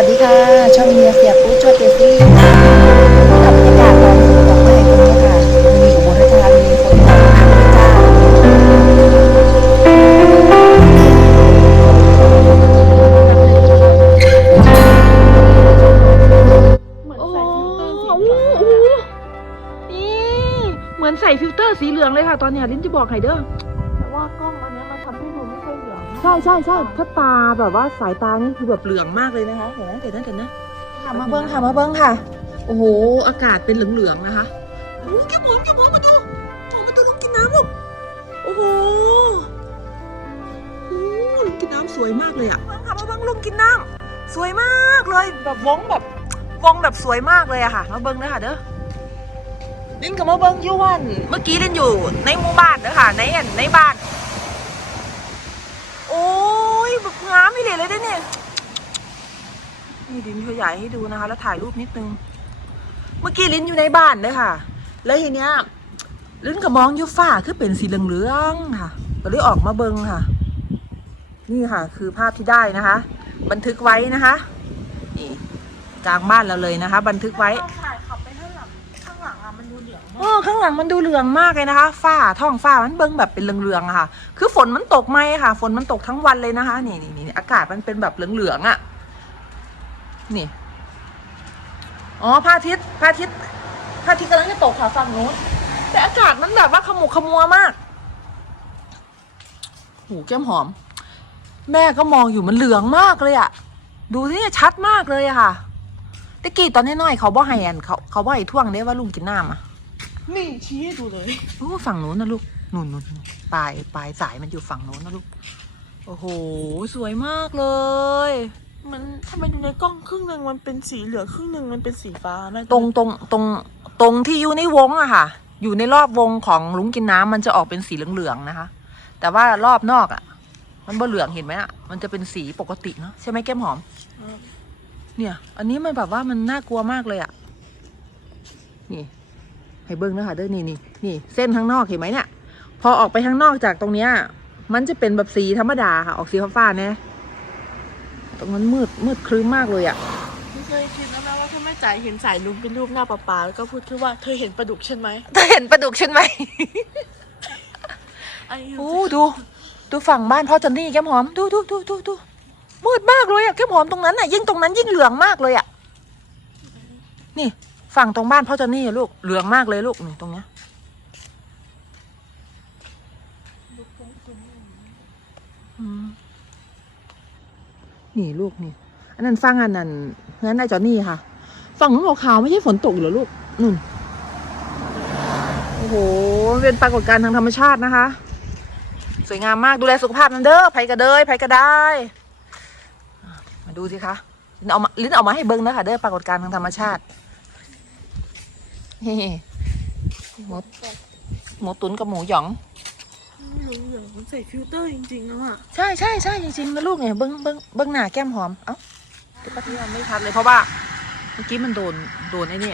วัสดีค่ะ ช่องเฮียเสียปุ๊ชอบเจสซี่กับบรรยากาศตอนฝนตกมาให้คุณค่ะมีอุบลราชธานีฝนตกหนักเจ้าเหมือนโอ้ใส่ฟิลเตอร์สีโหเหลืองเลยอะนี่ เหมือนใส่ฟิลเตอร์สีเหลืองเลยค่ะ ตอนเนี้ยลิ้นจะบอกไฮเด้อ แต่ว่ากล้องมัน ใช่ใช่ใช่ถ้าตาแบบว่าสายตานี่คือแบบเหลืองมากเลยนะคะเห็นไหมเห็นนะเห็นนะค่ะมาเบิ้งค่ะมาเบิ้งค่ะ โอ้โห อากาศเป็นเหลืองๆนะคะโอ้แกหมอมแกหมอมมาดูหมอมมาดูลงกินน้ำลูก โอ้โหโอ้ลงกินน้ำสวยมากเลยอะเบิ้งค่ะมาเบิ้งลงกินน้ำสวยมากเลยแบบวงแบบวงแบบสวยมากเลยอะค่ะ มาเบิ้งนะคะเด้อลินกับมาเบิ้งยูวัน เมื่อกี้ลินอยู่ในหมู่บ้านเด้อค่ะ ในในบ้าน โอ้ยแบบงามไม่เหลยเลยเด้อเนี่ย นี่ลิ้นขยายให้ดูนะคะ แล้วถ่ายรูปนิดนึง เมื่อกี้ลิ้นอยู่ในบ้านเลยค่ะ แล้วทีเนี้ย ลิ้นก็มองอยู่ฝ้าคือเป็นสีเหลืองๆค่ะก็เลยออกมาเบิงค่ะ นี่ค่ะ คือภาพที่ได้นะคะ บันทึกไว้นะคะนี่กลางบ้านเราเลยนะคะ บันทึกไว้ตอนถ่ายขับไปข้างหลังข้างหลังอะมันดูเหลืองโอ้มากข้างหลังมันดูเหลืองมากเลยนะคะ ฝ้าท้องฟ้ามันเบิ่งแบบเป็นเหลืองๆอะค่ะ คือฝนมันตกไหมค่ะ ฝนมันตกทั้งวันเลยนะคะ นี่นี่นี่อากาศมันเป็นแบบเหลืองๆอะ นี่ อ๋อพระอาทิตย์พระอาทิตย์พระอาทิตย์กำลังจะตกค่ะฝั่งนู้นแต่อากาศมันแบบว่าขมุกขมัวมาก หูแก้มหอม แม่ก็มองอยู่มันเหลืองมากเลยอะดูสิชัดมากเลยอะค่ะตะกี้ตอนน้อยๆเขาบ่ให้อันเขาเขาบ่ให้ท่วงได้ว่าลุงกินน้ำอะนี่ชี้ให้ดูเลยโอ้ฝั่งนู้นนะลูกนู่นนู่นนู่นปลายปลายสายมันอยู่ฝั่งนู้นนะลูก โอ้โห สวยมากเลย มันทำไมดูในกล้องครึ่งหนึ่งมันเป็นสีเหลืองครึ่งหนึ่งมันเป็นสีฟ้าน่าจะตรงตรงตรงตรงที่อยู่ในวงอะค่ะ อยู่ในรอบวงของลุงกินน้ำมันจะออกเป็นสีเหลืองๆนะคะ แต่ว่ารอบนอกอะมันบ่เหลืองเห็นไหมอะมันจะเป็นสีปกติเนาะใช่ไหมแก้มหอม เนี่ย อันนี้มันแบบว่ามันน่ากลัวมากเลยอะนี่ ให้เบิ้งนะคะเด้อนี่นี่นี่ เส้นข้างนอกเห็นไหมเนี่ย พอออกไปข้างนอกจากตรงเนี้ย มันจะเป็นแบบสีธรรมดาค่ะ ออกสีฟ้าๆเนี่ย ตรงนั้นมืดมืดครึ้มมากเลยอะไม่เคยคิดนะนะว่าถ้าแม่จ๋าเห็นสายลุงเป็นรูปหน้าปลาปลาแล้วก็พูดขึ้นว่าเธอเห็นปลาดุกใช่ไหมเธอเห็นปลาดุกใช่ไหมไอ้โอ้ดู ดูฝั่งบ้านพ่อจันนี่แก้มหอม ดูดูดูดูดูมืดมากเลยอะแก้มหอมตรงนั้นน่ะยิ่งตรงนั้นยิ่งเหลืองมากเลยอะนี่ ฝั่งตรงบ้านพ่อจันนี่อะลูกเหลืองมากเลยลูกนี่ตรงเนี้ยอืม นี่ลูกนี่ อันนั้นฟังอันนั้นงั้นนายจอนนี่ค่ะ ฝั่งนู้นขาวไม่ใช่ฝนตกหรอลูกนู่นโอ้โห เป็นปรากฏการณ์ทางธรรมชาตินะคะ สวยงามมากดูแลสุขภาพนั่นเด้อไผกระเดยไผกระได้ มาดูสิคะลิ้นเอามาลิ้นเอามาให้เบิ้งนะคะเด้อปรากฏการณ์ทางธรรมชาติหมูหมูตุ๋นกับหมูหยองเหลื องๆใส่ฟิลเตอร์จริงๆแล้วอะใช่ใช่ใช่จริงๆนะลูกเนี่ยเบิ้งเบิ้งเบิ้งหน้าแก้มหอม เอ้าเดี๋ยวป้าที่ไม่ชัดเลยเพราะว่าเมื่อกี้มันโดนโดนไอ้นี่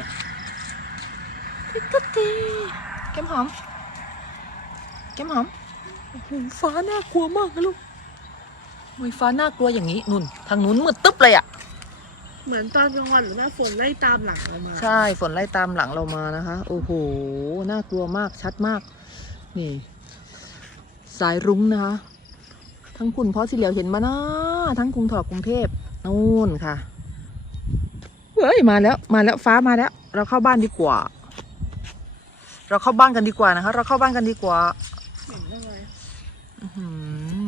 ติ๊ดติ๊ดติ๊ดแก้มหอม แก้มหอมโอ้โหฟ้าน่ากลัวมากนะลูกโอ้ยฟ้าน่ากลัวอย่างนี้นุ่น ทางนู้นมืดตึ๊บเลยอะ เหมือนตอนกลางวันหรือว่าฝนไล่ตามหลังเรามา ใช่ฝนไล่ตามหลังเรามานะคะ โอ้โห น่ากลัวมากชัดมาก นี่ สายรุ้งนะคะ ทั้งคุณพ่อสิเหลียวเห็นมานะทั้งกรุงถอกกรุงเทพนู่นค่ะเฮ้ยมาแล้วมาแล้วฟ้ามาแล้ว เราเข้าบ้านดีกว่า เราเข้าบ้านกันดีกว่านะคะ เราเข้าบ้านกันดีกว่าเห็นได้ไงอื้อหือ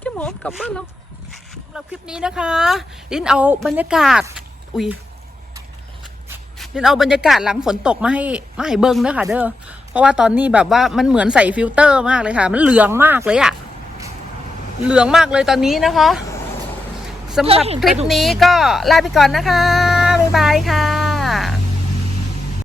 แค่หมอกลับบ้านเราสำหรับคลิปนี้นะคะลินเอาบรรยากาศ อุ้ยลินเอาบรรยากาศหลังฝนตกมาให้มาให้เบิ้งเด้อค่ะ เด้อ ราะว่าตอนนี้แบบว่ามันเหมือนใส่ฟิลเตอร์มากเลยค่ะ มันเหลืองมากเลยอะเหลืองมากเลยตอนนี้นะคะสำหรับคลิปนี้ก็ลาไปก่อนนะคะ บ๊ายบายค่ะ